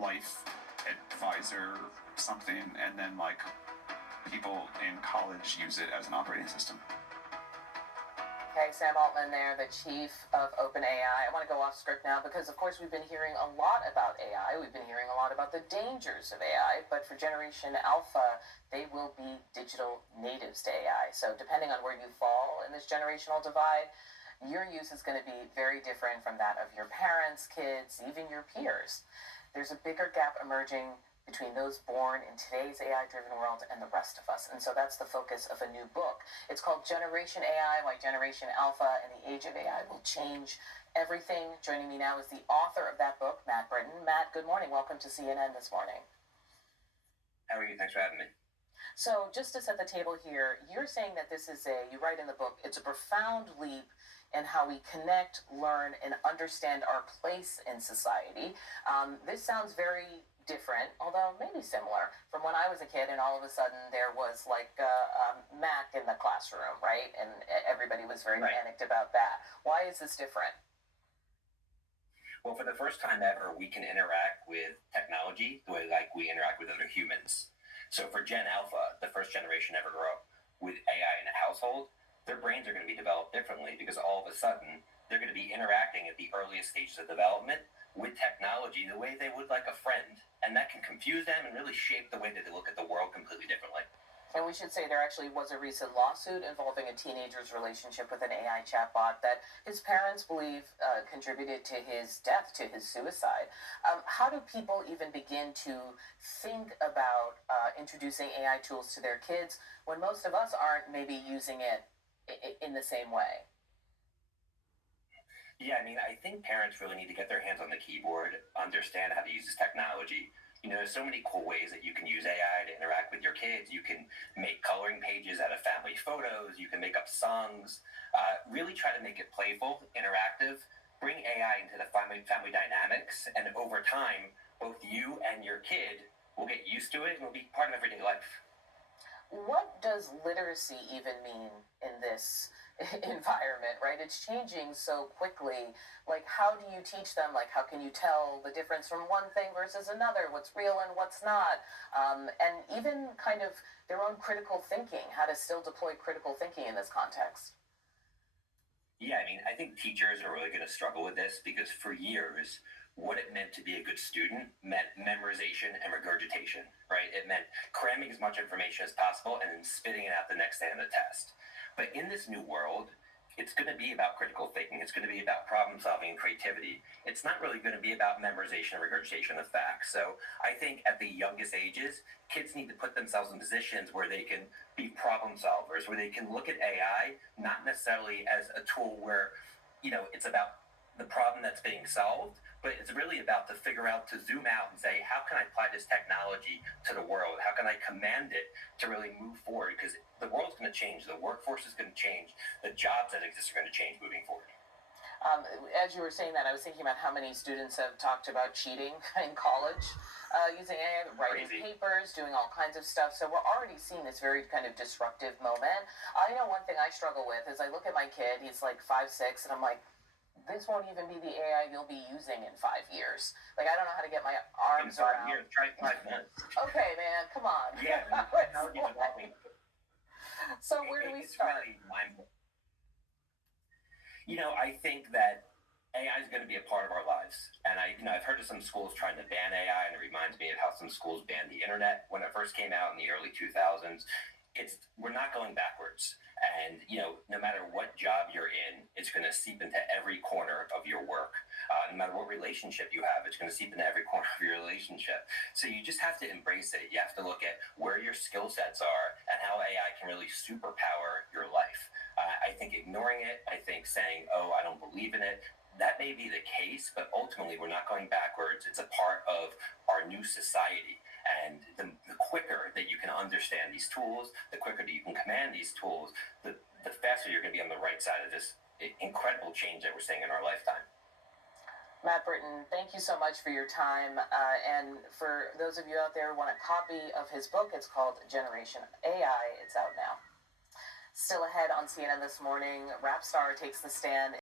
life advisor something, and then like people in college use it as an operating system. Okay, Sam Altman there, the chief of OpenAI. I want to go off script now because, of course, we've been hearing a lot about AI. We've been hearing a lot about the dangers of AI, but for Generation Alpha, they will be digital natives to AI. So depending on where you fall in this generational divide, your use is going to be very different from that of your parents, kids, even your peers. There's a bigger gap emerging between those born in today's AI-driven world and the rest of us. And so that's the focus of a new book. It's called Generation AI, Why Generation Alpha and the Age of AI Will Change Everything. Joining me now is the author of that book, Matt Britton. Matt, good morning. Welcome to CNN this morning. How are you? Thanks for having me. So just to set the table here, you're saying that this is you write in the book, it's a profound leap in how we connect, learn, and understand our place in society. This sounds very different, although maybe similar, from when I was a kid and all of a sudden there was like Mac in the classroom, right? And everybody was very panicked about that. Why is this different? Well, for the first time ever, we can interact with technology the way like we interact with other humans. So for Gen Alpha, the first generation ever grew up with AI in a household, their brains are going to be developed differently because all of a sudden they're going to be interacting at the earliest stages of development with technology the way they would like a friend. And that can confuse them and really shape the way that they look at the world completely differently. And we should say there actually was a recent lawsuit involving a teenager's relationship with an AI chatbot that his parents believe contributed to his death, to his suicide. How do people even begin to think about introducing AI tools to their kids when most of us aren't maybe using it in the same way? Yeah, I mean, I think parents really need to get their hands on the keyboard, understand how to use this technology. You know, there's so many cool ways that you can use AI to interact with your kids. You can make coloring pages out of family photos. You can make up songs. Really try to make it playful, interactive. Bring AI into the family dynamics, and over time, both you and your kid will get used to it and will be part of everyday life. What does literacy even mean in this environment, right? It's changing so quickly. Like, how do you teach them? Like, how can you tell the difference from one thing versus another? What's real and what's not? And even kind of their own critical thinking, how to still deploy critical thinking in this context. Yeah, I mean, I think teachers are really going to struggle with this because for years, what it meant to be a good student meant memorization and regurgitation, right? It meant cramming as much information as possible and then spitting it out the next day on the test. But in this new world, it's going to be about critical thinking. It's going to be about problem solving and creativity. It's not really going to be about memorization and regurgitation of facts. So I think at the youngest ages, kids need to put themselves in positions where they can be problem solvers, where they can look at AI not necessarily as a tool where, you know, it's about the problem that's being solved, but it's really about to figure out, to zoom out and say, how can I apply this technology to the world? How can I command it to really move forward? Because the world's going to change. The workforce is going to change. The jobs that exist are going to change moving forward. As you were saying that, I was thinking about how many students have talked about cheating in college using AI, writing papers, doing all kinds of stuff. So we're already seeing this very kind of disruptive moment. I know one thing I struggle with is I look at my kid, he's like 5, 6, and I'm like, this won't even be the AI you'll be using in 5 years. Like, I don't know how to get my arms around. In 5 years, try 5 months. Okay, man, come on. Yeah, technology is evolving. So where do we start? Really you know, I think that AI is going to be a part of our lives. And I've heard of some schools trying to ban AI, and it reminds me of how some schools banned the internet when it first came out in the early 2000s. We're not going backwards. And, you know, no matter what job you're in, it's going to seep into every corner of your work. No matter what relationship you have, it's going to seep into every corner of your relationship. So you just have to embrace it. You have to look at where your skill sets are and how AI can really superpower your life. I think ignoring it, I think saying, oh, I don't believe in it, that may be the case, but ultimately we're not going backwards. It's a part of our new society. And the quicker that you can understand these tools, the quicker that you can command these tools, the faster you're going to be on the right side of this incredible change that we're seeing in our lifetime. Matt Britton, thank you so much for your time. And for those of you out there who want a copy of his book, it's called Generation AI. It's out now. Still ahead on CNN this morning, rap star takes the stand